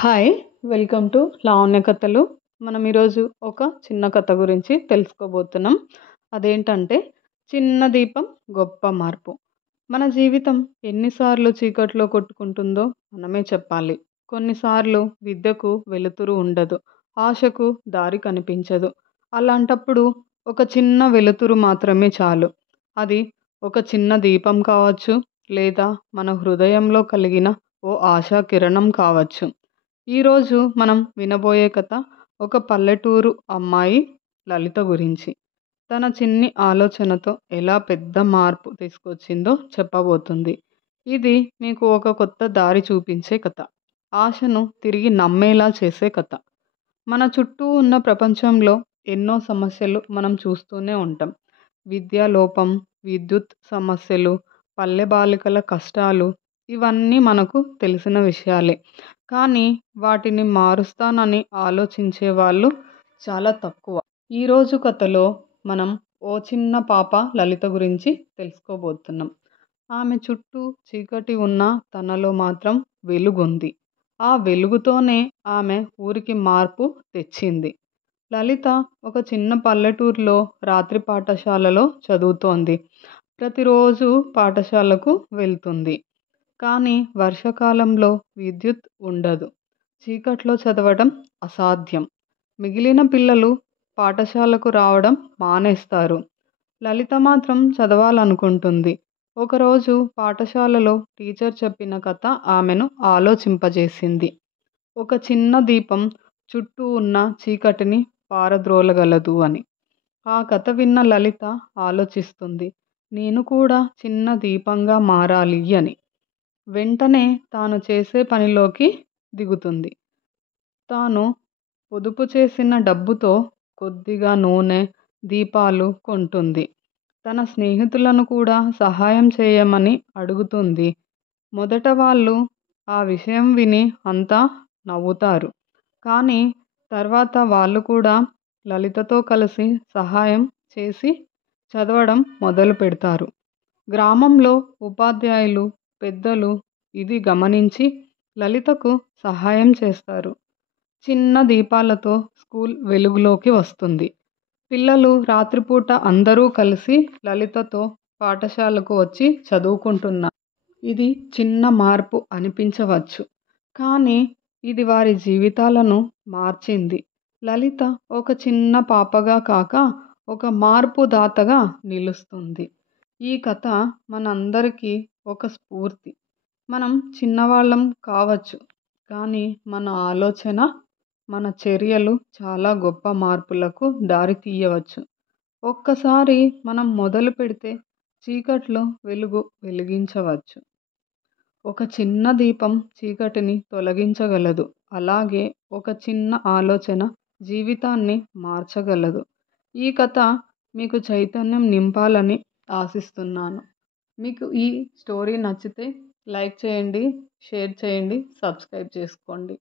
Hi! Welcome to Lavanya కథలు. మనం ఈరోజు ఒక చిన్న కథ గురించి తెలుసుకోబోతున్నాం. అదేంటంటే, చిన్న దీపం గొప్ప మార్పు. మన జీవితం ఎన్నిసార్లు చీకట్లో కొట్టుకుంటుందో మనమే చెప్పాలి. కొన్నిసార్లు విద్యకు వెలుతురు ఉండదు. ఆశకు దారి కనిపించదు. అలాంటప్పుడు ఒక చిన్న వెలుతురు మాత్రమే చాలు. అది ఒక చిన్న దీపం కావచ్చు, లేదా మన హృదయంలో కలిగిన ఓ ఆశా కిరణం కావచ్చు. ఈరోజు మనం వినబోయే కథ ఒక పల్లెటూరు అమ్మాయి లలిత గురించి. తన చిన్ని ఆలోచనతో ఎలా పెద్ద మార్పు తీసుకొచ్చిందో చెప్పబోతుంది. ఇది మీకు ఒక కొత్త దారి చూపించే కథ. ఆశను తిరిగి నమ్మేలా చేసే కథ. మన చుట్టూ ఉన్న ప్రపంచంలో ఎన్నో సమస్యలు మనం చూస్తూనే ఉంటాం. విద్యా లోపం, విద్యుత్ సమస్యలు, పల్లె బాలికల కష్టాలు, ఇవన్నీ మనకు తెలిసిన విషయాలే. కానీ వాటిని మారుస్తానని ఆలోచించే వాళ్ళు చాలా తక్కువ. ఈరోజు కథలో మనం ఓ చిన్న పాప లలిత గురించి తెలుసుకోబోతున్నాం. ఆమె చుట్టూ చీకటి ఉన్న తనలో మాత్రం వెలుగుంది. ఆ వెలుగుతోనే ఆమె ఊరికి మార్పు తెచ్చింది. లలిత ఒక చిన్న పల్లెటూరులో రాత్రి పాఠశాలలో చదువుతోంది. ప్రతిరోజు పాఠశాలకు వెళ్తుంది. కానీ వర్షాకాలంలో విద్యుత్ ఉండదు. చీకట్లో చదవడం అసాధ్యం. మిగిలిన పిల్లలు పాఠశాలకు రావడం మానేస్తారు. లలిత మాత్రం చదవాలనుకుంటుంది. ఒకరోజు పాఠశాలలో టీచర్ చెప్పిన కథ ఆమెను ఆలోచింపజేసింది. ఒక చిన్న దీపం చుట్టూ ఉన్న చీకటిని పారద్రోలగలదు అని. ఆ కథ విన్న లలిత ఆలోచిస్తుంది. నేను కూడా చిన్న దీపంగా మారాలి అని. వెంటనే తాను చేసే పనిలోకి దిగుతుంది. తాను పొదుపు చేసిన డబ్బుతో కొద్దిగా నూనె, దీపాలు కొంటుంది. తన స్నేహితులను కూడా సహాయం చేయమని అడుగుతుంది. మొదట వాళ్ళు ఆ విషయం విని అంతా నవ్వుతారు. కానీ తర్వాత వాళ్ళు కూడా లలితతో కలిసి సహాయం చేసి చదవడం మొదలుపెడతారు. గ్రామంలో ఉపాధ్యాయులు, పెద్దలు ఇది గమనించి లలితకు సహాయం చేస్తారు. చిన్న దీపాలతో స్కూల్ వెలుగులోకి వస్తుంది. పిల్లలు రాత్రిపూట అందరూ కలిసి లలితతో పాఠశాలకు వచ్చి చదువుకుంటున్నారు. ఇది చిన్న మార్పు అనిపించవచ్చు. కానీ ఇది వారి జీవితాలను మార్చింది. లలిత ఒక చిన్న పాపగా కాక ఒక మార్పుదాతగా నిలుస్తుంది. ఈ కథ మనందరికీ ఒక స్ఫూర్తి. మనం చిన్నవాళ్ళం కావచ్చు, కానీ మన ఆలోచన, మన చర్యలు చాలా గొప్ప మార్పులకు దారి తీయవచ్చు. ఒక్కసారి మనం మొదలు పెడితే చీకట్లో వెలుగు వెలిగించవచ్చు. ఒక చిన్న దీపం చీకటిని తొలగించగలదు. అలాగే ఒక చిన్న ఆలోచన జీవితాన్ని మార్చగలదు. ఈ కథ మీకు చైతన్యం నింపాలని ఆశిస్తున్నాను. మీకు ఈ స్టోరీ నచ్చితే లైక్ చేయండి, షేర్ చేయండి, సబ్స్క్రైబ్ చేసుకోండి.